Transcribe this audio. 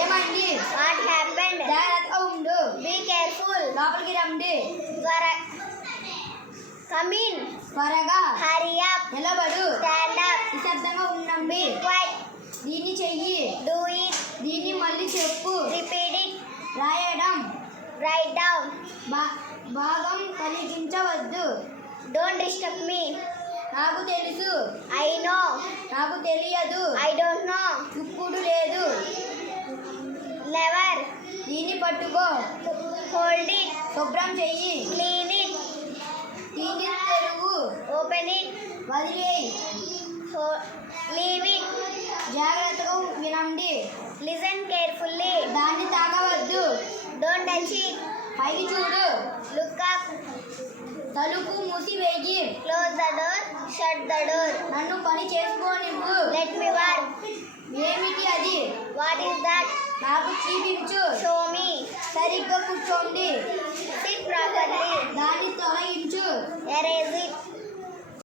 ఏమైంది? What happened? జాగ్రత్తగా ఉండు. Be careful. లోపలికి రండి. Come in. త్వరగా. Hurry up. నిలబడు. Stand up. నిశ్శబ్దంగా ఉండండి. Be quiet. దీన్ని చెయ్యి. Do it. దీన్ని మళ్ళీ చెప్పు. Repeat it. రాయడం. Write down. భాగం కలిగించవద్దు. Don't disturb me. నాకు తెలుసు. I know. నాకు తెలియదు. I don't know. ఇప్పుడు లేదు. Never. దీన్ని పట్టుకో. Hold it. శుభ్రం చెయ్యి. Clean it. దీన్ని తెరువు. Open it. వదిలేయి. Leave it. జాగ్రత్తగా వినండి. Listen carefully. దాన్ని తాకవద్దు. Don't touch it. పైకి చూడు. Look up. తలుపు మూసివేయి. Close the door. Shut the door. నన్ను పని చేసుకోనివ్వు. Let me work. ఏమిటి అది? What is that? నాకు చూపించు. Show me. సరిగ్గా కూర్చోండి.